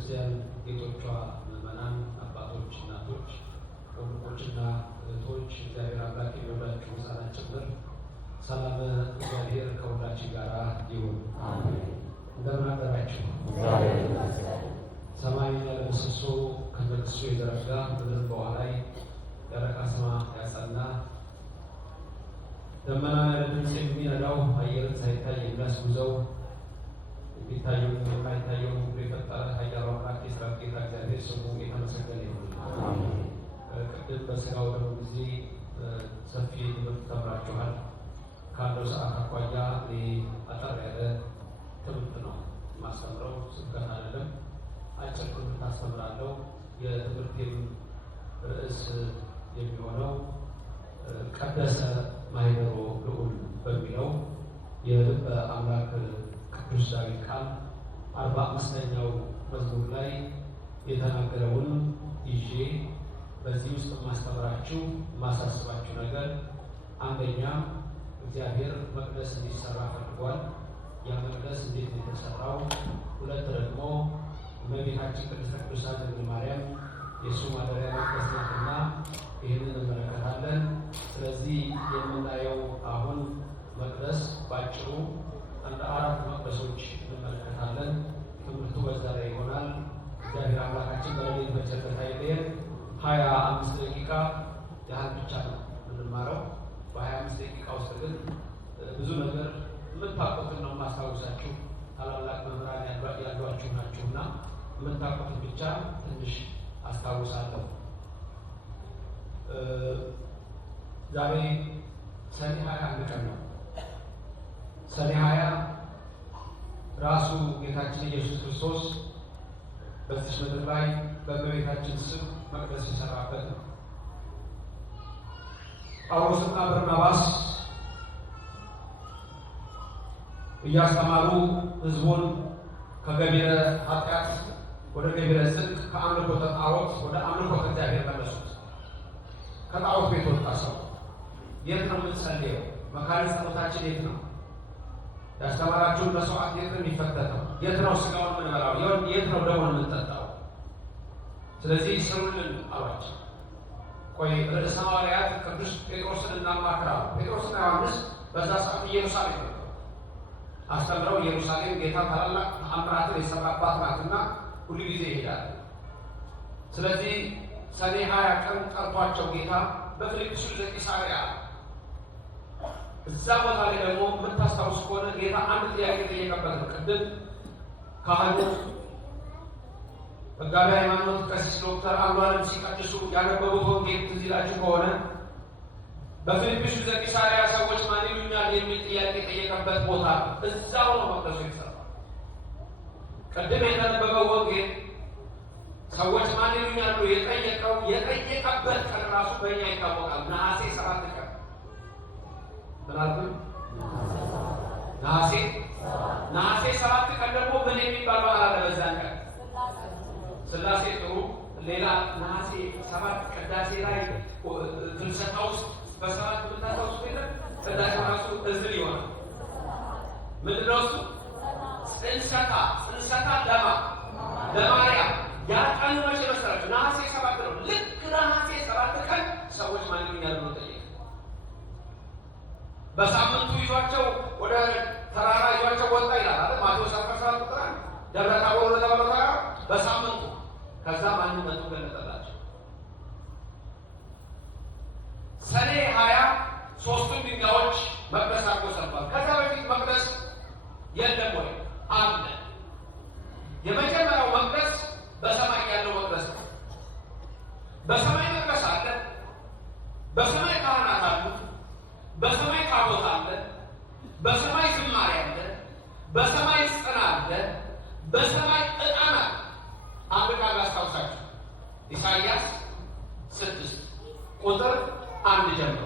ቤተክርስቲያን ጌቶቿ ምዕመናን፣ አባቶች፣ እናቶች፣ ወንድሞችና እህቶች እግዚአብሔር አምላክ የሚወዳችሁ ሕፃናት ጭምር ሰላም እግዚአብሔር ከሁላችን ጋር ይሁን። እንደምን አደራችሁ? ሰማይን ያለ ምሰሶ ከመቅደሱ የዘረጋ ምድርን በውኃ ላይ ያለ ካስማ ያጸና ደመና ያለ ድምፅ የሚነዳው አየርን ሳይታይ የሚያስጉዘው የሚታየው የማይታየው ሁሉ የፈጠረ ኃያሉ አምላክ የሠራዊት ጌታ እግዚአብሔር ስሙ የተመሰገነ ይሁን። ቅድም በሥጋው ደግሞ ጊዜ ሰፊ ትምህርት ተምራችኋል። ካለው ሰዓት አኳያ አጠር ያለ ትምህርት ነው ማስተምረው፣ ስብከት አይደለም። አጭር ትምህርት አስተምራለሁ። የትምህርቴም ርዕስ የሚሆነው ቀደሰ ማኅበሮ ልዑል በሚለው የልበ አምላክ ቅዱስ ዳዊት ቃል 45ኛው መዝሙር ላይ የተናገረውን ይዤ በዚህ ውስጥ ማስተምራችሁ ማሳስባችሁ ነገር አንደኛ እግዚአብሔር መቅደስ እንዲሰራ ፈልጓል። ያ መቅደስ እንዴት ነው የተሰራው? ሁለት ደግሞ እመቤታችን ቅድስተ ቅዱሳን ድንግል ማርያም የእሱ ማደሪያ መቅደስ ናትና ይህንን እንመለከታለን። ስለዚህ የምናየው አሁን መቅደስ ባጭሩ እንደ 4 መቅደሶች እንመለከታለን። ትምህርቱ በዛ ላይ ይሆናል። እግዚአብሔር አምላካችን በረድኤቱ በቸርነቱ አይለየን። 25 ደቂቃ ያህል ብቻ ነው የምንማረው። በ25 ደቂቃ ውስጥ ግን ብዙ ነገር የምታውቁትን ነው የማስታውሳችሁ። ታላላቅ መምህራን ያሏችሁ ናችሁና የምታውቁትን ብቻ ትንሽ አስታውሳለሁ። ዛሬ ሰኔ 21 ቀን ነው። ሰኔ 20 ራሱ ጌታችን ኢየሱስ ክርስቶስ በዚህ ምድር ላይ በእመቤታችን ስም መቅደስ የሰራበት ነው። ጳውሎስና በርናባስ እያስተማሩ ሕዝቡን ከገቢረ ኃጢአት ወደ ገቢረ ጽድቅ፣ ከአምልኮተ ጣዖት ወደ አምልኮተ እግዚአብሔር መለሱት። ከጣዖት ቤት ወጣ ሰው። የት ነው የምንጸልየው? መካነ ጸሎታችን የት ነው? ያስተማራችሁን መስዋዕት የት ነው የሚፈተተው? የት ነው ስጋውን የምንበላው? የት ነው ደሙን የምንጠጣው? ስለዚህ ስሩልን አሏቸው። ቆይ ርዕሰ ሐዋርያት ቅዱስ ጴጥሮስን እናማክራሉ። ጴጥሮስና ዮሐንስ በዛ ሰዓት ኢየሩሳሌም ነው አስተምረው። ኢየሩሳሌም ጌታ ታላላቅ ተአምራትን የሰራባት ናትና ሁሉ ጊዜ ይሄዳል። ስለዚህ ሰኔ 20 ቀን ጠርቷቸው ጌታ በፊልጵስዩስ ለቂሳርያ እዛ ቦታ ላይ ደግሞ የምታስታውስ ከሆነ ጌታ አንድ ጥያቄ ጠየቀበት ነው። ቅድም ካህኑ መጋቢ ሃይማኖት ቀሲስ ዶክተር አምዷለም ሲቀድሱ ያነበቡት ወንጌል ትዝ ይላችሁ ከሆነ በፊልጵስዩስ ለቂሳርያ ሰዎች ማን ይሉኛል የሚል ጥያቄ የጠየቀበት ቦታ እዛው ነው መቅደሱ የተሰራው። ቅድም የተነበበው ወንጌል ሰዎች ማን ይሉኛል ብሎ የጠየቀበት ቀን ራሱ በእኛ ይታወቃል። ነሐሴ 7 ቀን ምናልባት ነሐሴ 7 ቀን ደግሞ ምን የሚባል በዓል አለ? በዛን ቀን ሥላሴ ጥሩ። ሌላ ነሐሴ 7 ቅዳሴ ላይ ፍልሰታ ውስጥ በሰባት ምታታውስ ቤተ ቅዳሴ ራሱ እዝል ይሆናል። ምንድን ነው እሱ? ጽንሰታ ለማርያም ያ ቀኑ መቼ መሰላችሁ? ነሐሴ 7 ነው። ልክ ነሐሴ 7 ቀን ሰዎች ማን ይሉኛል ብሎ ጠየቀ። በሳምንቱ ይዟቸው ወደ ተራራ ይዟቸው ወጣ ይላል አይደል? ማቴዎስ 17 ቁጥር 1 ደብረ ታቦር ወደ ተባለው ተራራ በሳምንቱ ከዛ ማንነቱ ገለጠላቸው። ሰኔ 20 ሦስቱን ድንጋዮች መቅደስ አድርጎ ሰርቷል። ከዛ በፊት መቅደስ የለም ወይ? አለ። የመጀመሪያው መቅደስ በሰማይ ያለው መቅደስ ነው። በሰማይ መቅደስ አለ። በሰማይ ካህናት አሉ። በሰማይ ታቦት አለ። በሰማይ ዝማሬ አለ። በሰማይ ጽና አለ። በሰማይ ዕጣን አለ። አንድ ቃል አስታውሳችሁ ኢሳይያስ 6 ቁጥር 1 ጀምሮ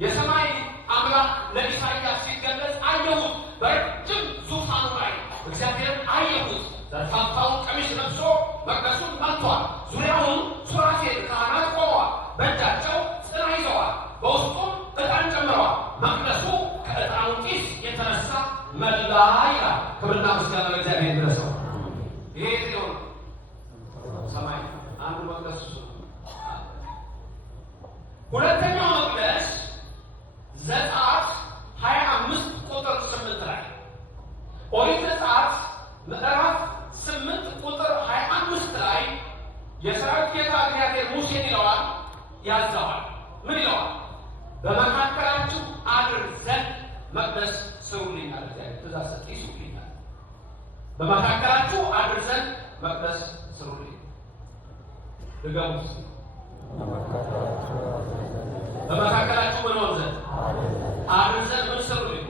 የሰማይ አምላክ ለኢሳይያስ ሲገለጽ አየሁት፣ በረጅም ዙፋኑ ላይ እግዚአብሔርን አየሁት። ዘርፋፋውን ቀሚስ ለብሶ መቅደሱን መጥቷል። ዙሪያውን ሱራፌል ካህናት ቆመዋል። በእጃቸው ጽና ይዘዋል። በውስጡም ዕጣን ጨምረዋል። መቅደሱ ከዕጣኑ ጢስ የተነሳ መላ ይላል። ክብርና ምስጋና ለእግዚአብሔር ይድረሰው። ይሄ የትኛው ነው? መቅደስ ስሩልኝ አለ እግዚአብሔር። ትእዛዝ ሰጠ፣ ይስሩልኝ አለ። በመካከላችሁ አድር ዘንድ መቅደስ ስሩልኝ። ድገሙት። በመካከላችሁ ምን ሆን ዘንድ አድር ዘንድ ምን ስሩልኝ?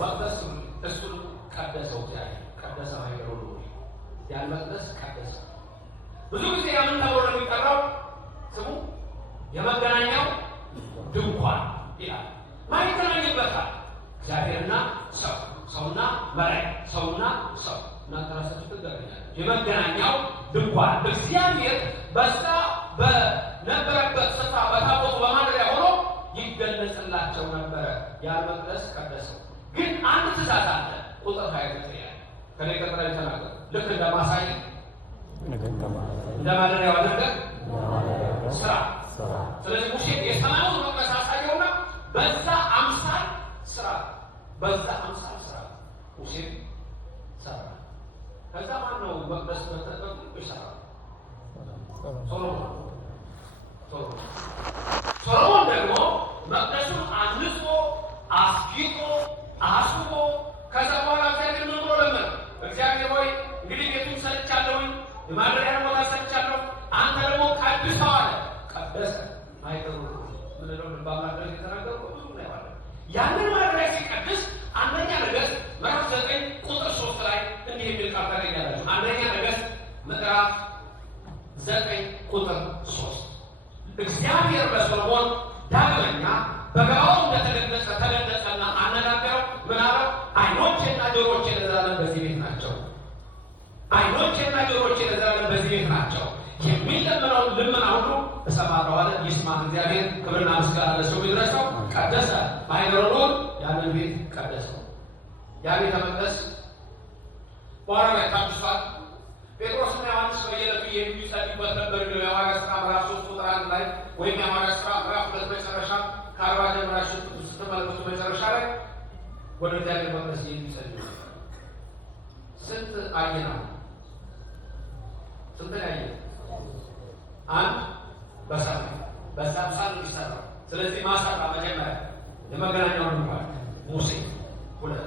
መቅደስ ስሩልኝ። እሱን ቀደሰው እግዚአብሔር። ቀደሰ ማይገሩ ያን መቅደስ ቀደሰ። ብዙ ጊዜ ያምን ተብሎ ነው የሚጠራው ስሙ የመገናኛው ድንኳን ይላል። ማን ይገናኝበታል? እግዚአብሔርና ሰው፣ ሰውና መላእክት፣ ሰውና ሰው እና ተራሳችሁ ትገናኛላችሁ። የመገናኛው ድንኳን እግዚአብሔር በዛ በነበረበት ስፍራ በታቦቱ በማደሪያ ሆኖ ይገለጽላቸው ነበረ። ያን መቅደስ ቀደሰው። ግን አንድ ትእዛዝ አለ። ቁጥር 29 ያለ ከኔ ቀጥራ ይተናገር ልክ እንደማሳይ እንደማደሪያው አድርገህ ስራ። ስለዚህ ሙሴ የሰማዩን መቅደስ አሳየውና በዛ አምሳል ስራ፣ በዛ አምሳል ስራ ሙሴ ሰራ። ከዛ ማነው መቅደስ በተጠቀሙ ይሰራ? ሶሎሞን ደግሞ መቅደሱን አንጾ አስጊጦ አስቦ ከዛ በኋላ እግዚአብሔር ምን ብሎ ለመነ? እግዚአብሔር ሆይ እንግዲህ ቤቱን ሰርቻለሁኝ፣ የማደሪያ ቦታ ሰርቻለሁ፣ አንተ ደግሞ ቀድሰው አለ። ቀደሰ። ማይቀሩ ምንለው ልባማድረግ የተናገሩ ብዙ ነው ያለ። ያንን ማደሪያ ሲቀድስ አንደኛ ነገሥት ምዕራፍ 9 ቁጥር 3 ላይ እንዲህ የሚል ቃል ታገኛላችሁ። አንደኛ ነገሥት ምዕራፍ 9 ቁጥር 3 እግዚአብሔር ለሶሎሞን ዳግመኛ በገባው እንደተገለጸ ተገለጸና አነጋገረው። ምን አለው? ዓይኖቼና ጆሮቼ ለዘላለም በዚህ ቤት ናቸው። ዓይኖቼና ጆሮቼ ለዘላለም በዚህ ቤት ናቸው። የሚለምነውን ልመና ሁሉ እሰማለሁ አለ። ይስማት እግዚአብሔር። ክብርና ምስጋና ለስሙ ይድረሰው። ቀደሰ። ማይገሩን ያንን ቤት ቀደሰው። ያ ቤተ መቅደስ በኋላ ላይ ታድሷል። ጴጥሮስና ዮሐንስ በየዕለቱ የሚጸልዩበት ነበር። የሐዋርያት ሥራ ምዕራፍ 3 ቁጥር 1 ላይ ወይም የሐዋርያት ሥራ ምዕራፍ 2 መጨረሻ ከ40 ጀምራችሁ ስትመለከቱ መጨረሻ ላይ ወደ እግዚአብሔር መቅደስ የሚጸልዩ ስንት አየና? ስንት ያየ? አንድ በሰማይ በዛ አምሳል የሚሰራው። ስለዚህ ማሰራ መጀመሪያ የመገናኛው ድንኳን ሙሴ፣ ሁለት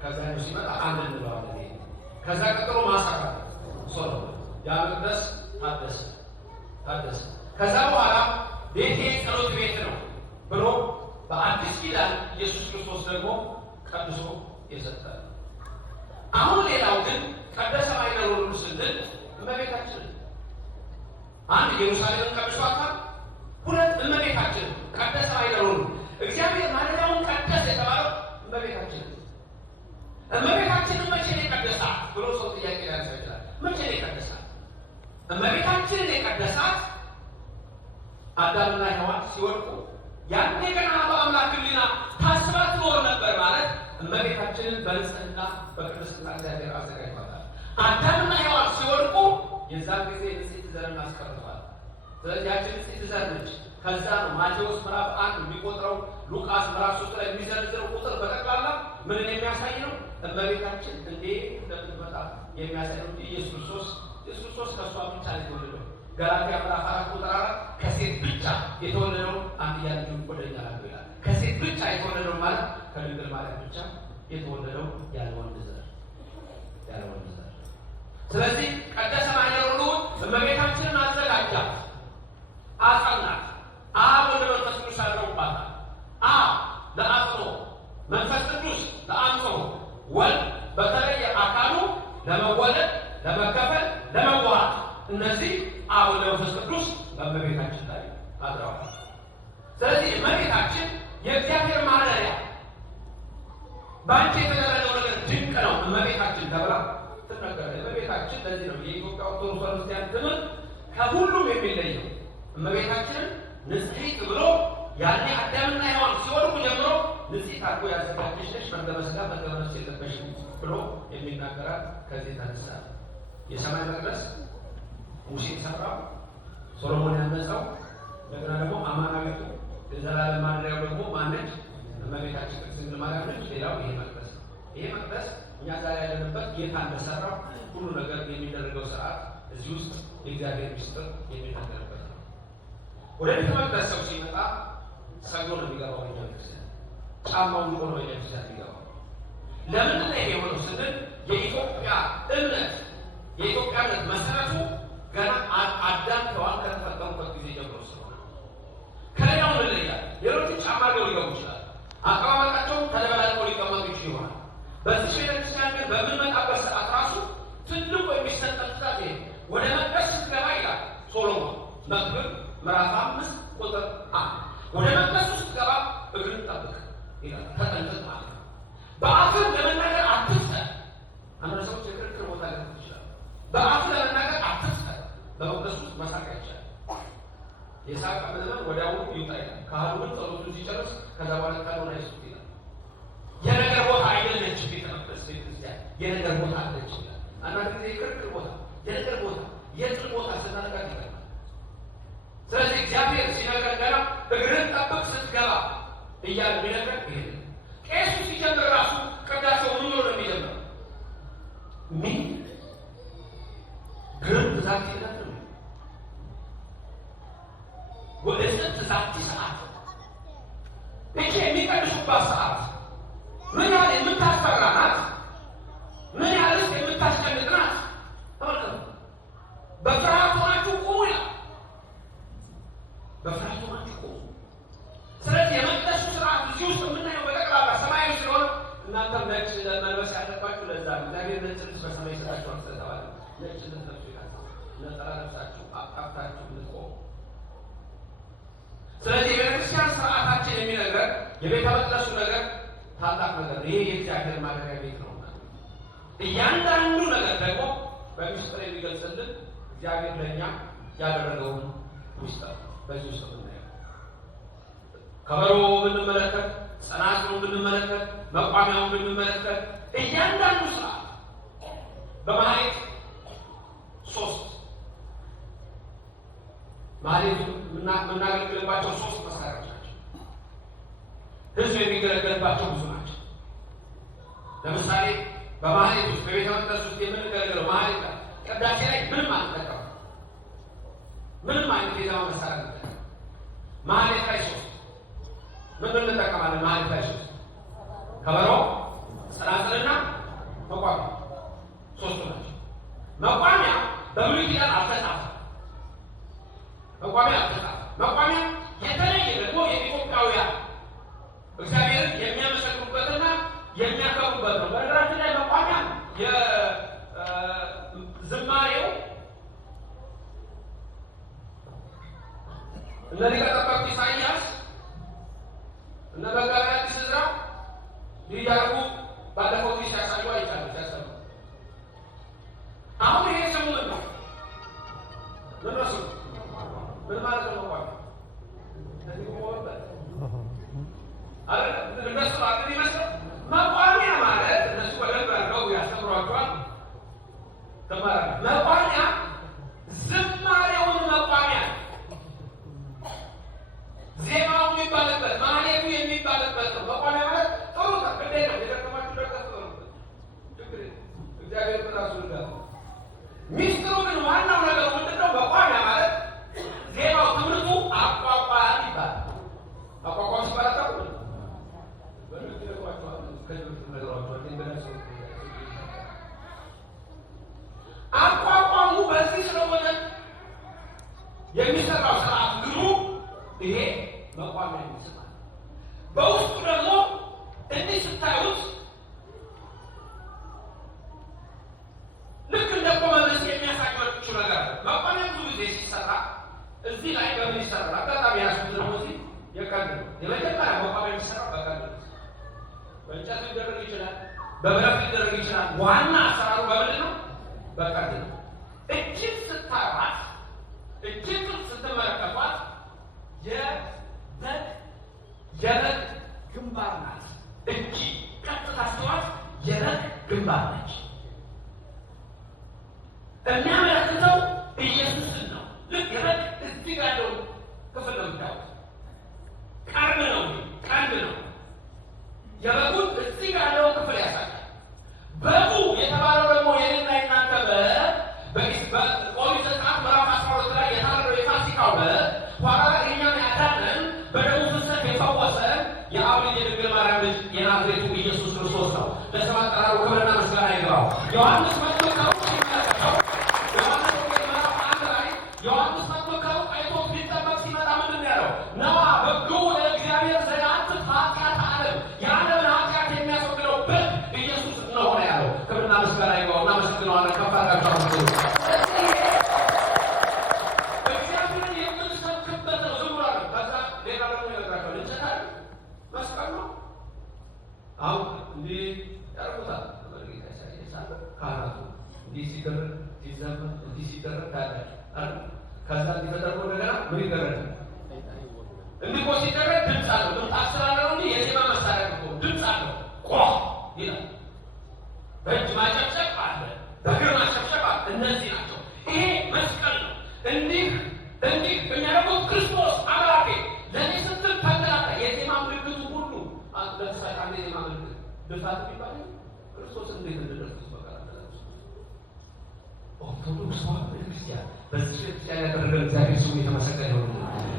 ከዛ ነው ሲመጣ አንድ እንለዋለን። ከዛ ቀጥሎ ማሰራ ሶሎሞን። ያ መቅደስ ታደሰ። ከዛ በኋላ ቤቴ ጸሎት ቤት ነው ብሎ በአዲስ ኪዳን ኢየሱስ ክርስቶስ ደግሞ ቀድሶ የሰጠን። አሁን ሌላው ግን ቀደሰ ማይገሩን ስንል እመቤታችን አንድ ኢየሩሳሌምን ቀድሷታል፣ ሁለት እመቤታችን ቀደሰ ማይገሩን። እግዚአብሔር ማደሪያውን ቀደሰ የተባለው እመቤታችን መቼ ነው የቀደሳት ብሎ ሰው ጥያቄ ሊያነሳ ይችላል። መቼ ነው የቀደሳት? እመቤታችንን የቀደሳት አዳምና ሔዋን ሲወድቁ ያኔ ገና በአምላክ ሕሊና ታስባ ትኖር ነበር ማለት እመቤታችንን በንጽህና በቅድስና እግዚአብሔር አዘጋጅቷታል። አዳምና ሔዋን ሲወድቁ የዛን ጊዜ ንጽሕት ዘርን አስቀርቷል። ስለዚህ ያችን ንጽሕት ዘር ነች። ከዛ ነው ማቴዎስ ምዕራፍ 1 የሚቆጥረው፣ ሉቃስ ምዕራፍ 3 ላይ የሚዘረዝረው ቁጥር በጠቅላላ ምንን የሚያሳይ ነው? እመቤታችን እንዴት እንደምትመጣ የሚያሳይ ነው እንጂ ኢየሱስ ክርስቶስ ከእሷ ብቻ ነው የተወለደው። ገላትያ ምዕራፍ 4 ቁጥር 4 ከሴት ብቻ የተወለደው አንድያ ልጁን ወደ እኛ ላከው ይላል። ከሴት ብቻ የተወለደው ማለት ከድንግል ማርያም ብቻ የተወለደው ያለ ወንድ ዘር። ስለዚህ ቀደሰ ማይገሩን እመቤታችንን አዘጋጃት፣ አጸናት። አብ ወልድ መንፈስ ቅዱስ አድረውባታል። አብ ለአጽኖ፣ መንፈስ ቅዱስ ለአንጾ፣ ወልድ በተለየ አካሉ ለመወለድ፣ ለመከፈል፣ ለመዋሃድ እነዚህ አብ ወልድ መንፈስ ቅዱስ በእመቤታችን ላይ አድረዋል። ስለዚህ እመቤታችን የእግዚአብሔር ማደሪያ፣ በአንቺ የተደረገው ነገር ድንቅ ነው እመቤታችን ተብላ ትነገራለች። እመቤታችን ለዚህ ነው የኢትዮጵያ ኦርቶዶክስ ክርስቲያን ትምህርት ከሁሉም የሚለየው። እመቤታችንን ንጽሕት ብሎ ያኔ አዳምና ሔዋን ሲወድቁ ጀምሮ ንጽሕት አድርጎ ያዘጋጀሽ ነሽ፣ መርገመ ሥጋ መርገመ ነፍስ የለበሽም ብሎ የሚናገራት ከዚህ ተነሳ። የሰማይ መቅደስ ሙሴ ሰራው፣ ሶሎሞን ያነጻው። እንደገና ደግሞ አማናዊቱ የዘላለም ማደሪያው ደግሞ ማነች? እመቤታችን ቅድስት ድንግል ማርያም ነች። ሌላው ይሄ መቅደስ ነው። ይሄ መቅደስ እኛ ዛሬ ያለንበት ጌታ እንደሰራው ሁሉ ነገር የሚደረገው ስርዓት እዚህ ውስጥ የእግዚአብሔር ምስጢር የሚናገርበት ነው። ወደ ቤተ መቅደስ ሰው ሲመጣ ሰግዶ ነው የሚገባው። እኛ ክርስቲያን ጫማውን ሆኖ ቤተክርስቲያን ይገባል። ለምን ነው ይሄ የሆነው ስንል የኢትዮጵያ እምነት መሰረቱ ገና አዳም ከዋን ከተፈጠሩበት ጊዜ ጀምሮ ስለሆነ ከሌላው ይለያል። ሌሎቹ ጫማ ሊገቡ ይችላል፣ አቀማመጣቸው ተደበላልቀው ሊቀመጡ ይችል ይሆናል። በዚህ ቤተክርስቲያን ግን በምንመጣበት ሰዓት ራሱ ትልቁ የሚሰጠን ትእዛዝ ይሄ ወደ መቅደስ ስትገባ ይላል ሶሎሞን መክብብ ምዕራፍ 5 ቁጥር 1 ወደ መቅደስ ስትገባ እግርን ጠብቅ ይላል። ተጠንቀቅ ማለት ነው። በአፍህ ለመናገር አትፍጠን። አንዳንድ ሰዎች የክርክር ቦታ ሊሆን ይችላል። በአፍህ ለመናገር አትፍጠን። በመቅደስ ውስጥ መሳቅ አይቻልም። የሳቅ ምዕመን ወዲያውኑ ይውጣ ይላል። ካህኑ ግን ጸሎቱን ሲጨርስ ከዛ በኋላ ቃሉን አይሱት ይላል። የነገር ቦታ አይደለችም ቤተ መቅደስ ቤተክርስቲያን የነገር ቦታ አለች ይላል። አንዳንድ ጊዜ የክርክር ቦታ፣ የነገር ቦታ፣ የጥል ቦታ ስናነጋት ይላል። ስለዚህ እግዚአብሔር ሲነግረን ገና እግርን ጠብቅ ስትገባ እያለ የሚነግረን ይሄ ቄሱ ሲጀምር ራሱ ቅዳሴው ምን ብሎ ነው የሚጀምረው? ምን ግርም ብዛት ይላል ነው ወደዚህ ትዛቲ ሰዓት እቺ የሚቀድሱባት ሰዓት ምን ያህል የምታስፈራ ናት፣ ምን ያህልስ የምታስጨንቅ ናት። ተመልከቱ። በፍርሃት ሆናችሁ ቁሙ ይላል። በፍርሃት ሆናችሁ ቁሙ። ስለዚህ የመቅደሱ ስርዓት እዚህ ውስጥ የምናየው በጠቅላላ ሰማያዊ ስለሆነ እናንተም ነጭ መልበስ ያለባችሁ ለዛ ነው። እግዚአብሔር ነጭ ልብስ በሰማይ ሰጣችኋል ስለተባለ ነጭ ልትለብሱ ይላል። ነጠላ ለብሳችሁ አቃፍታችሁ ልትቆሙ። ስለዚህ የቤተክርስቲያን ስርዓታችን የሚነግረን የቤተ መቅደሱ ነገር ታላቅ ነገር ነው። ይሄ የእግዚአብሔር ማደሪያ ቤት ነው። እያንዳንዱ ነገር ደግሞ በሚስጥር የሚገልጽልን እግዚአብሔር ለእኛ ያደረገውን ሚስጥር በዚህ ውስጥ ምናየው ከበሮ ብንመለከት፣ ጸናጽሉን ብንመለከት፣ መቋሚያውን ብንመለከት እያንዳንዱ ስርዓት በማህሌት 3 ማህሌቱ የምናገለግልባቸው 3 መሳሪያዎች ናቸው። ህዝብ የሚገለገልባቸው ብዙ ናቸው። ለምሳሌ በማህሌት ውስጥ በቤተ መቅደስ ውስጥ የምንገለገለው ማህሌት ላይ ቅዳሴ ላይ ምንም አንጠቀም፣ ምንም አይነት የዜማ መሳሪያ አንጠቀም። ማህሌት ላይ 3 ምን እንጠቀማለን? ማህሌት ላይ 3 ከበሮ፣ ጸናጽልና መቋሚያ 3 ናቸው። መቋሚያ በብሉይ ኪዳን አልተጻፈም። መቋሚያ የተለየ ደግሞ የኢትዮጵያውያን እግዚአብሔርን የሚያመሰግኑበትና የሚያከብሩበት ነው። በነገራችን ላይ መቋሚያ የዝማሬው እነ ሊቀ ጠበብት ኢሳይያስ እነ መጋቤ ሐዲስ ዕዝራ ሊያርጉ ባለፈው ጊዜ ሲያሳዩ አይቻልም ሲያሰሙ። አሁን ይሄ ስሙ ምን ነው? ምን ነው? ምን ማለት ነው? መቋሚያ እነሱ አቅም ይመስላል። መቋሚያ ማለት እነሱ በደንብ አድርገው ያስተምሯቸዋል። መቋሚያ ዝማሬውን መቋሚያ ዜማው የሚባልበት ማህሌቱ የሚባልበት ነው። መቋሚያ ማለት ጥሩ ግዴ ነው። የደከማችሁ ደቀስ ነው። እግዚአብሔር ራሱ ጋር ሚስጥሩ ግን ዋናው ነገር ምንድነው? መቋሚያ ማለት ዜማው ትምህርቱ አቋቋም ይባላል። አቋቋም ሲባል አታውቁም? አቋቋሙ በዚህ ስለሆነ የሚሰራው ስርዓት ግሩ ይሄ መቋሚያ ይመስላል። በውስጡ ደግሞ እንዲህ ስታዩት ልክ እንደ ቆመለስ የሚያሳያችሁ ነገር መቋሚያ ብዙ ጊዜ ሲሰራ እዚህ ላይ በምን ይሰራል? አጋጣሚ ያሱት ነው። እዚህ የቀልድ ነው። የመጀመሪያ መቋሚያ የሚሰራው በቀልድ ነው። በእንጨት ሊደረግ ይችላል፣ በብረት ሊደረግ ይችላል። ዋና አሰራሩ በምንድን ነው? በቀልድ ነው። እጅግ ስታዩት፣ እጅግ ስትመለከቷት የበግ ግንባር ናት። እጅ ቀጥታ ስትዋት የበግ ግንባር ነች። የሚያመለክተው ኢየሱስን ነው። ልክ የበግ እዚህ ጋር ያለው ክፍል ነው የምታዩት። ቀርብ ነው፣ ቀንድ ነው። የበጉን እዚህ ጋር ያለው ክፍል ያሳያል። በጉ የተባለው ደግሞ የኔና የናንተ በኦሪት ዘጸአት ምዕራፍ 12 ላይ የታረደው የፋሲካው በግ ኋላ እኛን ያዳነን በደሙ ፍሰት የፈወሰን የአብ ልጅ የድንግል ማርያም የናዝሬቱ ኢየሱስ ክርስቶስ ነው። ለስም አጠራሩ ክብርና ምስጋና ይግባው። ዮሐንስ መጥቶ ከሩቅ ሲመለከተው ዮሐንስ ወንጌል ምዕራፍ 1 ላይ ዮሐንስ መጥቶ ከሩቅ አይቶት ሊጠመቅ ሲመጣ ምንድን ነው ያለው? ነዋ በጎው ለእግዚአብሔር ዘያትት ኃጢአተ ዓለም የዓለምን ኃጢአት የሚያስወግደው በግ ኢየሱስ ነው ያለው። ክብርና ምስጋና ይግባው። እናመሰግነዋለን። ከፍ አድርጋችሁ ከዛ እንዲፈጠሩ እንደገና ምን ይደረግ እንዲህ ሲደረግ ድምፅ አለው። ድምፅ አስራለው እንጂ የዜማ መሳሪያ ነው። ድምፅ አለው ቆ ይላል። በእጅ ማጨብጨብ አለ፣ በእግር ማጨብጨብ አለ። እነዚህ ናቸው። ይሄ መስቀል ነው። እንዲህ የሚያደርጉት ክርስቶስ አምላኬ ለእኔ ስትል ተንገላታ። የዜማ ምልክቱ ሁሉ ለምሳሌ አንድ የዜማ ምልክት ድፋት የሚባል ክርስቶስ እንዴት እንደደረሱት ኦርቶዶክስ ቤተክርስቲያን በዚህ ቤተክርስቲያን ያደረገ እግዚአብሔር ስሙ የተመሰገነ ነው።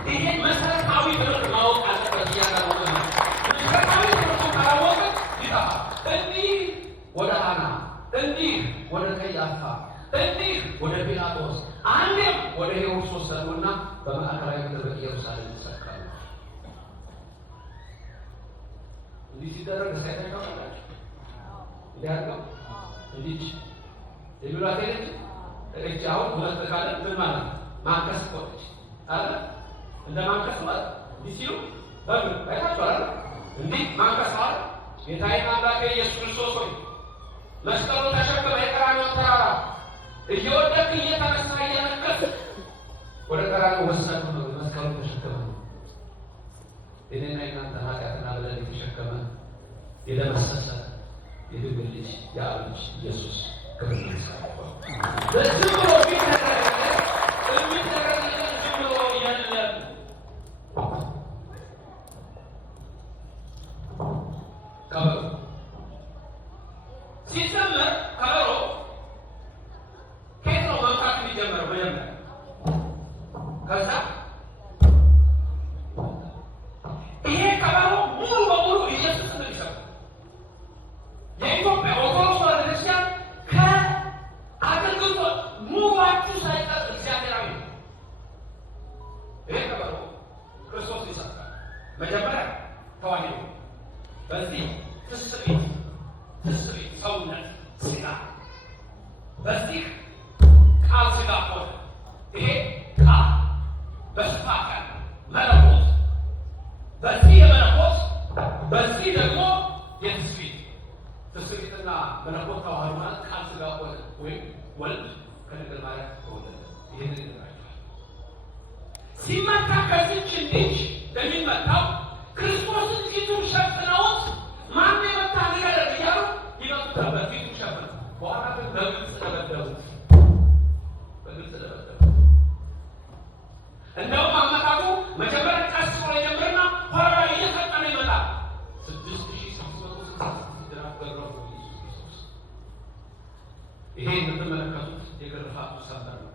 ይሄ መሰረታዊ ትምህርት ማወቅ አለበት። እያደረገ መሰረታዊ ትምህርቱ ካላወቀ ይጠፋል። እንዲህ ወደ ሐና፣ እንዲህ ወደ ቀያፋ፣ እንዲህ ወደ ጲላጦስ፣ አንዴም ወደ ሄሮድስ ወሰዱና በማዕከላዊ ምድር በኢየሩሳሌም ተሰቀሉ። እንዲህ ሲደረግ ሳይታቸው እንዲያርገው እንዲህ የሚሏት አይደል? እጅ አሁን ሁለት ካለ ምን ማለት ማንከስ ቆጥች አለ እንደ ማንከስ ማለት እንዲህ ሲሉ በምን አይታችኋል? እንዲህ ማንከስ ማለት ጌታዬና አምላኬ ኢየሱስ ክርስቶስ ሆይ መስቀሉ ተሸክመ የቀራንዮውን ተራራ እየወደቅ እየተነሳ እያነከስ ወደ ቀራንዮ ወሰዱ ነው። መስቀሉ ተሸክመ የኔና የናንተ ኃጢአትና በደል የተሸከመ የደመሰሰ የድንግል ልጅ የአብ ልጅ ኢየሱስ ክብር ይመስገን። በዚህ ብሎ ሲዘመር ከበሮ ከየት ነው መምጣት የሚጀምረው? መጀመሪያ ከዛ ይሄ ከበሮ ሙሉ በሙሉ ኢየሱስ ነው የሚሰማው። የኢትዮጵያ ኦርቶዶክስ ቤተክርስቲያን ከአገልግሎት ሙሉዋችሁ ሳይቀር እግዚአብሔራዊ ነው። ይሄ ከበሮ ክርስቶስ ይሰጣል። መጀመሪያ ተዋሂዶ በዚህ ትስብእት ሰውነት ስጋ በዚህ ቃል ስጋ ሆነ። ይሄ ቃል በስፋት ያለ መለኮት በዚህ የመለኮት በዚህ ደግሞ የትስብእትና መለኮት ተዋህዶ ማለት ቃል ስጋ ሆነ ወይም ወልድ ከድንግል ማርያም ተወለደ። ይህንን ይነግራቸዋል። ሲመታ ከዚች ልጅ የሚመታው ክርስቶስን ፊቱን ሸፍነውት ማን የመታ ነገር እያሉ ይመጡታል። በፊቱ ሸፍነው በኋላ ግን በግልጽ ደበደቡት። እንደውም አመጣጡ መጀመሪያ ቀስ ብሎ የጀመረና ኋላ እየፈጠነ ይመጣል። 6666 ድራፍ ገረፉ ኢየሱስ ክርስቶስ። ይሄ የምትመለከቱት የግርፋቱ ሰንበር ነው።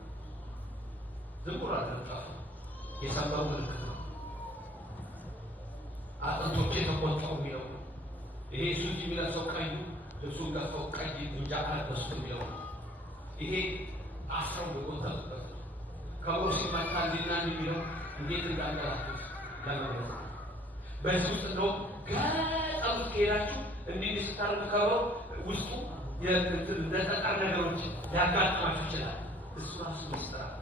ዝም ብሎ አልተጻፈ የሰንበሩ ምልክት ነው። አጥንቶቼ ተቆርጠው የሚለው ይሄ ሱት የሚለብሰው ቀዩ ልብሱን ገፈው ቀይ ጉንጃ አለበሱ የሚለው ይሄ አስረው የቆጠሩበት ነው። ከብሮ ሲመታ እንዲና የሚለው እንዴት እንዳንገላቱት ለመግለጽ በዚህ ውስጥ ነው። ገጠሩት ከሄዳችሁ እንዲህ ስታርጉ ከብሮ ውስጡ ለጠጠር ነገሮች ሊያጋጥማችሁ ይችላል። እሱ ራሱ ይስጥራል።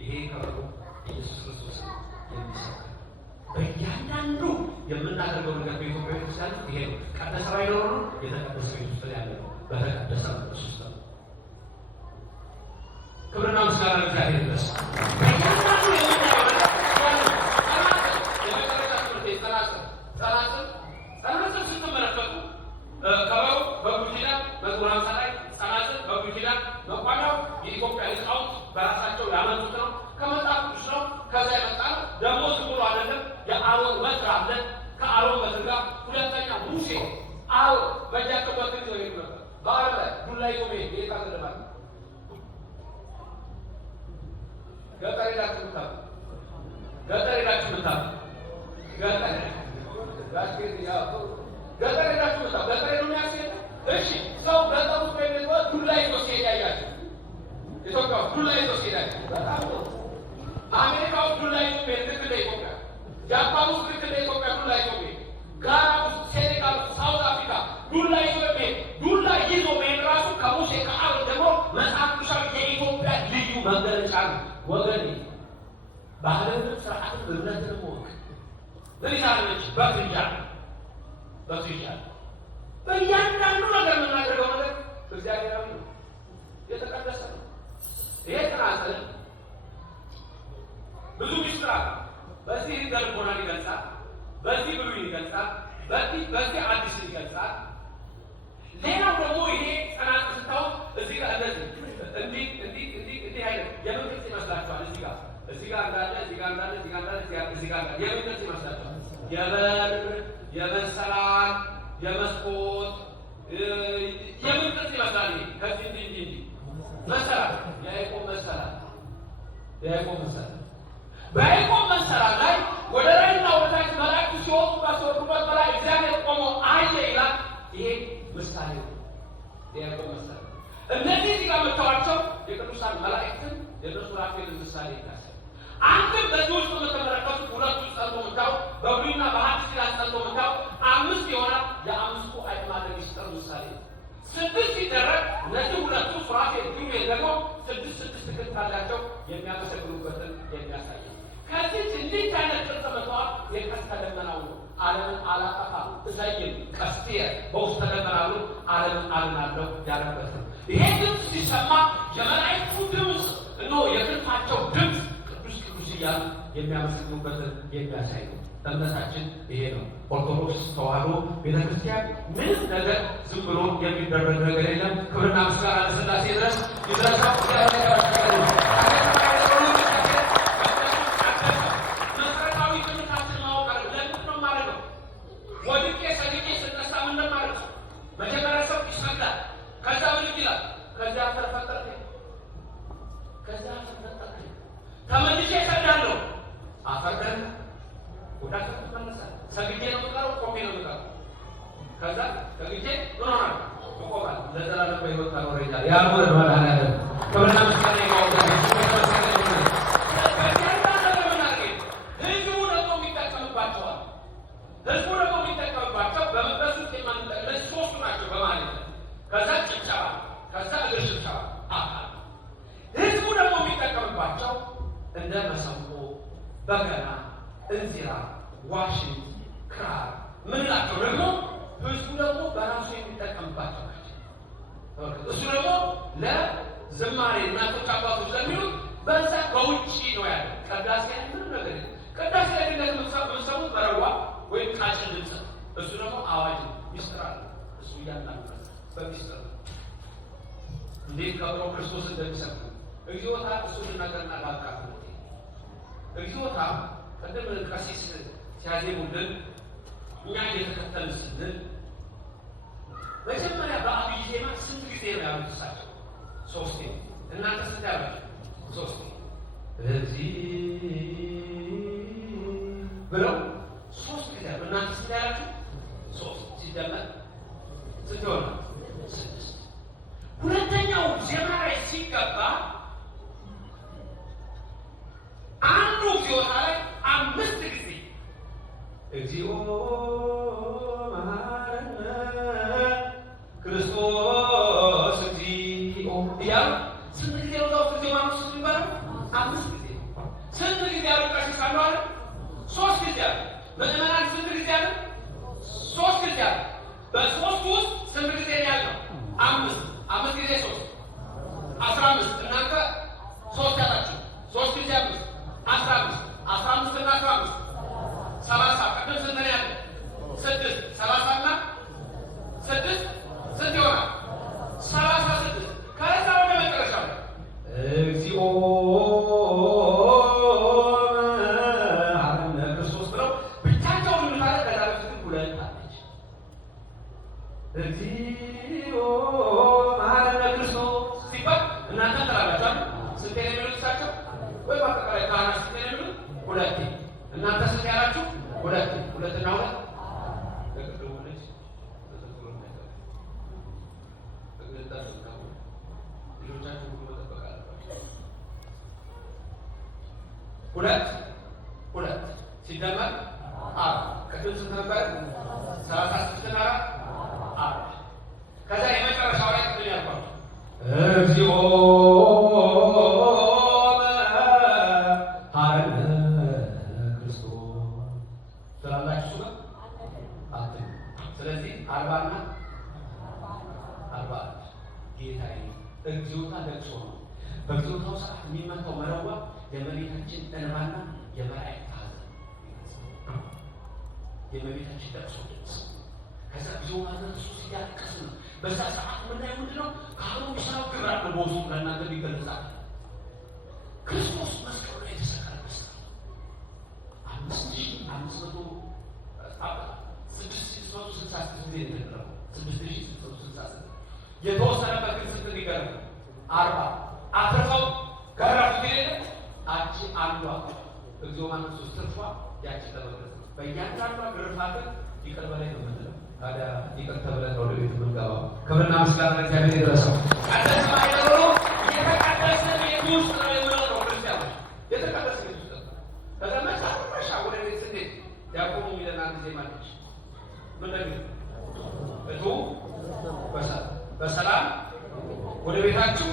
ይሄ ከብሮ ኢየሱስ ክርስቶስ የሚሰራ በእያንዳንዱ የምናደርገው ነገር በኢትዮጵያ ቤተክርስቲያን ይሄ ነው። ቀደሰ ባይኖር ነው የተቀደሰ ቤት ውስጥ ያለ ነው። በተቀደሰ መንፈስ ውስጥ ነው። ክብርና ምስጋና ለእግዚአብሔር ይድረስ። በእያንዳንዱ የምናየው ነገር ጸናጽል ስትመለከቱ ከበሮ በብሉይ ኪዳን መዝሙር 50 ላይ ጸናጽል በብሉይ ኪዳን መቋሚያው የኢትዮጵያ ሊቃውንት በራሳቸው ያመጡት ነው። ከመጽሐፍ ቅዱስ ነው። ከዛ የመጣ ነው። ደግሞ ዝም ብሎ አይደለም። የአሮን በትር አለ። ከአሮን በትር ጋር ሁለተኛ ሙሴ አሮን በእጃቸው በትር ነው ይሄዱ ነበር። በአረብ ላይ ዱላ ይዞ መሄድ ጌታ ዘደማል። ገጠር ሄዳችሁ ምታሉ ገጠር ገጠር ሄዳችሁ መጣ ገጠር ነው የሚያስኬድ። እሺ ሰው ገጠር ውስጥ የሚኖር ዱላ ይዞ ሲሄድ ያያችሁ። ኢትዮጵያ ውስጥ ዱላ ይዞ ሲሄድ ያያችሁ። በጣም ነው። አሜሪካ ውስጥ ዱላ ይዞ ሲሄድ ልክ እንደ ኢትዮጵያ፣ ጃፓን ውስጥ ልክ እንደ ኢትዮጵያ ዱላ ይዞ ሲሄድ፣ ጋና ውስጥ፣ ሴኔጋል ውስጥ፣ ሳውት አፍሪካ ዱላ ይዞ ሲሄድ፣ ዱላ ይዞ መሄድ ራሱ ከሙሴ ከአሮን ደግሞ መጽሐፍ ቅዱሳዊ የኢትዮጵያ ልዩ መገለጫ ነው ወገኔ። ባህልንም ስርዓትን እምነትን ወቅ ምን ይዛለች? በፍንጃል በእያንዳንዱ ነገር የምናደርገው ነገር እግዚአብሔራዊ ነው፣ የተቀደሰ ነው። ይሄ ተናዘል ብዙ ሚስጥር አለ። በዚህ ሕገ ልቦናን ይገልጻል፣ በዚህ ብሉይን ይገልጻል፣ በዚህ አዲስን ይገልጻል። ሌላው ደግሞ ይሄ ጸናጽል ስታውቅ እዚህ ጋር እንዲህ አይነት የምን ቅርጽ ይመስላችኋል? እዚህ ጋር እንዳለ እዚህ ጋር እንዳለ የምን ቅርጽ ይመስላችኋል? የበር የመሰላል የመስኮት የምን ቅርጽ ይመስላል? ከዚህ እንዲህ መሰላል የያዕቆብ መሰላል በያዕቆብ መሰላል ላይ ወደ ላይና ወደ ታች መላእክቱ ሲወጡበት በላይ እግዚአብሔር ቆሞ አየ ይላል። ይሄ ምሳሌ ነው። የያዕቆብ መሰላል እነዚህ እዚህ ጋር የምታዋቸው የቅዱሳን መላእክትን የሱራፌልን ምሳሌ ይታሰብ። አንተም በዚህ ውስጥ የምትመለከቱት ሁለቱ ጸልቶ ምታው በብሉይና በሐዲስ ኪዳን ጸልቶ ምታው 5 ይሆናል። የአምስቱ አዕማደ ምስጢር ምሳሌ ነው። 6 ሲደረግ እነዚህ ሁለቱ ሱራፌል ኪሩቤል ደግሞ 6 ክንፍ አላቸው የሚያመሰግኑበትን የሚያሳይ ከዚህ እንዲህ አይነት ቅርጽ መተዋል። የቀስተ ደመናው ነው። ዓለምን አላጠፋ እዛይም ቀስቴ በውስጥ ደመናው ዓለምን አልናለሁ ያለበት ነው። ይሄ ድምፅ ሲሰማ የመላእክቱ ድምፅ እነሆ የክንፋቸው ድምፅ ቅዱስ እያሉ የሚያመሰግኑበትን የሚያሳይ ነው። እምነታችን ይሄ ነው። ኦርቶዶክስ ተዋሕዶ ቤተክርስቲያን ምንም ነገር ዝም ብሎ የሚደረግ ነገር የለም። ክብርና ምስጋና ለሥላሴ ድረስ ይድረሳው። መሰረታዊ ትምህርታችን ማወቅ አለ። ለምንድን ነው የማደርገው? ወድቄ ሰግጬ ስነሳ ምን እንደማደርግ መጀመሪያ ሰው ይሰግዳል። ከዛ ምን ይላል? ከዚያ ተፈጠረ ተመልሼ እሰግዳለሁ። አፈርደን ወደ ተመለሳል። ሰግጄ ነው የምቀረው፣ ቆሜ ነው የምቀረው። ከዛ ሰግጄ ምን ሆናል? ቆማል። ለዘላለም በሕይወት ታኖረኛል ያልሆነ መድኃኒዓለም ክብርና ምስጋና ይግባው። ህዝቡ ደግሞ የሚጠቀምባቸው በመቅደሱ እነዚህ 3 ናቸው በማለት ነው። ከዛ ጭብጨባ፣ ከዛ እግር ሽብሸባ አካል ህዝቡ ደግሞ የሚጠቀምባቸው እንደ መሰንቆ፣ በገና፣ እንዚራ፣ ዋሽንት፣ ክራር ምንላቸው ደግሞ ህዝቡ ደግሞ በራሱ የሚጠቀምባቸው ናቸው። እሱ ደግሞ ለዝማሬ እናቶች አባቶች ለሚሉት በዛ በውጭ ነው ያለ። ቅዳሴ ላይ ምንም ነገር የለም። ቅዳሴ ላይ ድንገት የምትሰሙት በረዋ ወይም ቃጭል ድምፅ፣ እሱ ደግሞ አዋጅ ነው፣ ሚስጥር አለ። እሱ እያንዳንዱ በሚስጥር እንዴት ከብሮ ክርስቶስ እንደሚሰብክ እግዚኦታ እሱ ልናገርና ላልቃት ነው። እግዚኦታ ቅድም ቀሲስ ሲያዜሙልን እኛ እየተከተልን ስንል መጀመሪያ በአብይ ዜማ ስንት ጊዜ ነው ያሉት እሳቸው? 3 እናንተ ስንት ያላችሁ? 3 እዚህ ብለው 3 ጊዜ ያሉ እናንተ ስንት ያላችሁ? 3 ሲደመር ስንት ይሆናል? 6 ሁለተኛው ዜማ ላይ ሲገባ አንዱ ዜማ ላይ 5 ጊዜ እግዚኦ መሐረነ ክርስቶስ እግዚኦ እያሉ ስንት ጊዜ ነው ዛው ዜማ ነው ሲባል? 5 ጊዜ። ስንት ጊዜ ያሉ ቀሲስ አሉ አለ? 3 ጊዜ አሉ። ምዕመናን ስንት ጊዜ አሉ? 3 ጊዜ አሉ። በ3 ውስጥ ስንት ጊዜ ያለው? 5 ጊዜ 3 15። እናንተ 3 ያላችሁ 3 ጊዜ 5 15 15 እና 15 30 ቅድም ስንት ነው ያለው? 6 30 እና 6 ስንት ይሆናል? 36። ከዛ ወደ መጨረሻው እግዚኦ መሐረነ ክርስቶስ ብለው ብቻቸውን ምታለ ከዛ በፊት 2 አለች። እግዚኦ መሐረነ ክርስቶስ ሲባል እናንተ ተላላችሁ ስንት ነው የሚሉት እሳቸው? ወይ በአጠቃላይ ካህናት ስንት ነው የሚሉት? 2። እናንተ ስንት ያላችሁ? 2 እና 2 ለቅዱስ ሁለት ሲደመር 4 ቅድም ስንት ነበር? 36 እና 4 ከዛ የመጨረሻው ላይ ቅድም ያልኳችሁ እግዚኦ ስለዚህ 40 እና 40 ጌታዬ እግዚኦታ ለቅሶ ነው። በእግዚኦታው ሰዓት የሚመታው መረዋ የእመቤታችን እንባና የመላእክት ሐዘን የእመቤታችን ለቅሶ ድምፅ። ከዛ እግዚኦ ማለት እሱ ሲያለቅስ ነው። በዛ ሰዓት ምናየው ምንድን ነው? ካህኑ የሚሰራው ግብር አለ በውስጡ ለእናንተ ይገለጻል። ክርስቶስ መስቀሉ ላይ የተሰቀለበት 666 ጊዜ የተደረገው 6666 የተወሰነበት ግን ስንት ሊገርም 40 አትርፈው ገረፉት የለ አንቺ አንዷ እግዚኦ ማለት ሶስት ትርፏ ያቺ ተመለሰ። በእያንዳንዷ ግርፋትን ይቅር በላይ ነው የምንለው። ታዲያ ይቅር ተብለን ወደ ቤት የምንገባው ክብርና ምስጋና ለእግዚአብሔር ይድረሰው። ቀደስ ማይደሮ የተቀደሰ ቤት ውስጥ ነው የምንለው ክርስቲያኖች የተቀደሰ ቤት ውስጥ ነው። ከዛ መጨረሻ ወደ ቤት ስንሄድ ያዕቆብ የሚለን አንድ ዜማ አለች። ምንድን ነው? እቱ በሰላም ወደ ቤታችሁ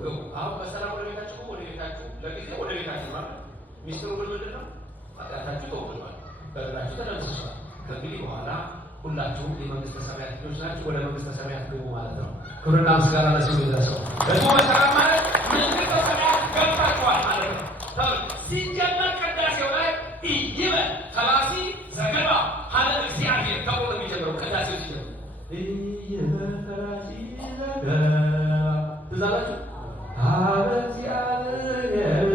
ግቡ። አሁን በሰላም ወደ ቤታችሁ ወደ ቤታችሁ ለጊዜው ወደ ቤታችሁ ማለት ሚስጥሩ ግን ምንድን ነው? ኃጢአታችሁ ተወግዷል፣ በደላችሁ ተደምስሷል። ከእንግዲህ በኋላ ሁላችሁም የመንግስተ ሰማያት ልጆች ናችሁ፣ ወደ መንግስተ ሰማያት ግቡ ማለት ነው። ክብርና ምስጋና ለስሙ ይድረሰው። ደግሞ በሰላም ማለት መንግስተ ሰማያት ገብታችኋል ማለት ነው። ሲጀመር ቅዳሴው ላይ ይበል ተላሲ ዘገባ ሀለ እግዚአብሔር ተብሎ ነው የሚጀምረው። ቅዳሴው ሲጀምር ይበል ተላሲ ዘገባ ትዛላችሁ ሀለ እግዚአብሔር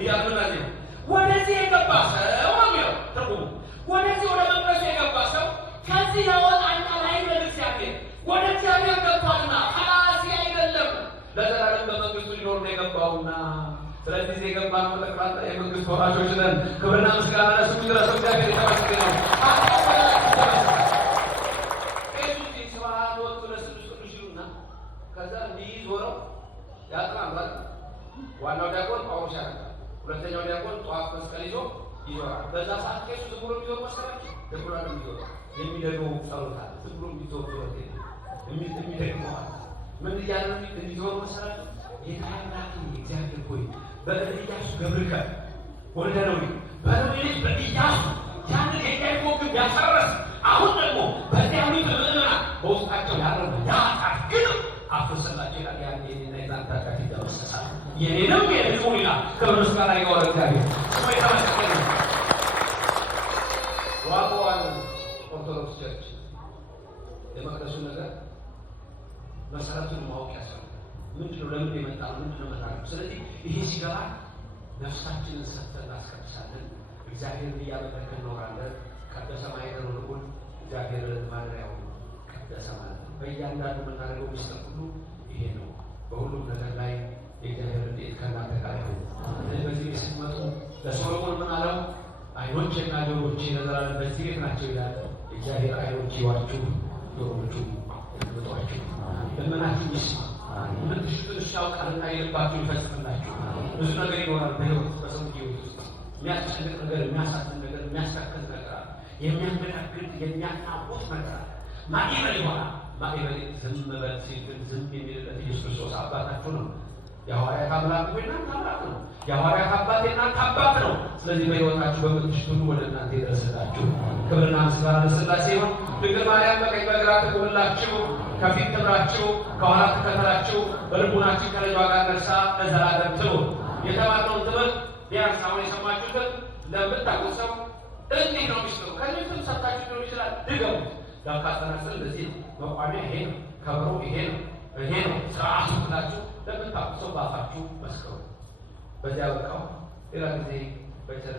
እያሉናል። ወደዚህ የገባ ሰው ነው ትርጉሙ። ወደዚህ ወደ መንፈሱ የገባ ሰው ከዚህ ያወጣኛል አይደል? እግዚአብሔር ወደ እግዚአብሔር ገብቷልና ተላሲ አይደለም፣ ለዘላለም በመንግስቱ ሊኖር ነው የገባውና ስለዚህ የገባ ነው ለቅራታ የመንግስት ወራሾች ነን። ክብርና ምስጋና ለስሙ ይድረሰው። እግዚአብሔር የተመሰገነ ነው። ከዚህ ስብሐት ወጡ ለስሉስ ቅዱስ ይሉና ከዛ እንዲህ ዞረው ያጥራል። ዋናው ዲያቆን ጳውሎስ ያደርጋል። ሁለተኛው ዲያቆን ጧፍ መስቀል ይዞ ይዞራል። በዛ ሰዓት ቄሱ ዝም ብሎ የሚዞር መሰላችሁ? ዝም ብሎ ነው የሚዞረው። የሚደግመው ጸሎት አለ። ዝም ብሎ የሚዞር ጸሎት የሚደግመው አለ። ምን እያለ የሚዞር መሰላችሁ? ጌታ አምላክ እግዚአብሔር ሆይ በኢያሱ ገብርከ ወልደ ነዌ በነዌ ልጅ በኢያሱ ያንን የኢያሪኮ ግንብ ያፈረስ አሁን ደግሞ በዳዊት ምዕመናን በውስጣቸው ያረሙ የኃጢአት ግንብ አፍርሰላቸው ይላል። ያን የኔና የናንተ ኃጢአት ይደመሰሳል፣ የኔንም የሕዝቡን ይላል። ክብር ምስጋና ይግባው ለእግዚአብሔር። ስሙ የተመሰገነ ነው። ዋቆዋን ኦርቶዶክስ ቸርች የመቅደሱ ነገር መሰረቱን ማወቅ ያስፈልጋል። ምንድነው? ለምን የመጣ ነው? ምንድነው መጣው? ስለዚህ ይሄ ሲገባ ነፍሳችንን ሰጥተን እናስቀድሳለን። እግዚአብሔርን እያመለክን እንኖራለን። ቀደሰ ማይደር ልቁን እግዚአብሔር ማደሪያው ቀደሰ ማለት ነው። በእያንዳንዱ የምናደርገው ምስጢር ሁሉ ይሄ ነው። በሁሉም ነገር ላይ የእግዚአብሔር እንዴት ከእናንተ ጋር ይሁን። በዚህ ስትመጡ ለሶሎሞን ምን አለው? ዓይኖቼና ጆሮቼ ለዘላለም በዚህ ቤት ናቸው ይላል። እግዚአብሔር ዓይኖች ይዋችሁ፣ ጆሮዎቹ ይመጧችሁ፣ ልመናችሁ ይስማ። ምንትሽቱን ያውቃልና የልባችሁ ይፈጽምላችሁ። ብዙ ነገር ይኖራል በሕይወት በሰው ሕይወት ውስጥ የሚያስጨንቅ ነገር፣ የሚያሳዝን ነገር፣ የሚያስታክል ነገር አለ። የሚያንገዳግድ የሚያናውጥ ነገር አለ። ማዕበል ይሆናል። ማዕበል ዝም በል ሲል ግን ዝም የሚልለት ኢየሱስ ክርስቶስ አባታችሁ ነው። የሐዋርያት አምላክ እናንተ አምላክ ነው። የሐዋርያት አባት እናንተ አባት ነው። ስለዚህ በሕይወታችሁ በምትሽቱን ወደ እናንተ ይድረስላችሁ። ክብርና ምስጋና ለሥላሴ ይሁን። ድንግል ማርያም በቀኝ በግራ ትቁምላችሁ፣ ከፊት ትምራችሁ፣ ከኋላ ትከተላችሁ። በልቡናችን ከልጇ ጋር ነግሳ ለዘላለም ትኑር። የተማርነውን ትምህርት ቢያንስ አሁን የሰማችሁትን ለምታውቁት ሰው እንዲህ ነው ሚስጥሩ። ከዚህም ሰምታችሁ ሊሆን ይችላል። ድገሙት። ዳካስተናስል እንደዚህ ነው፣ መቋሚያ ይሄ ነው፣ ከበሮ ይሄ ነው፣ ይሄ ነው ስርዓቱ ብላችሁ ለምታውቁት ሰው ባፋችሁ መስከሩ። በዚያ በቃው ሌላ ጊዜ በቸር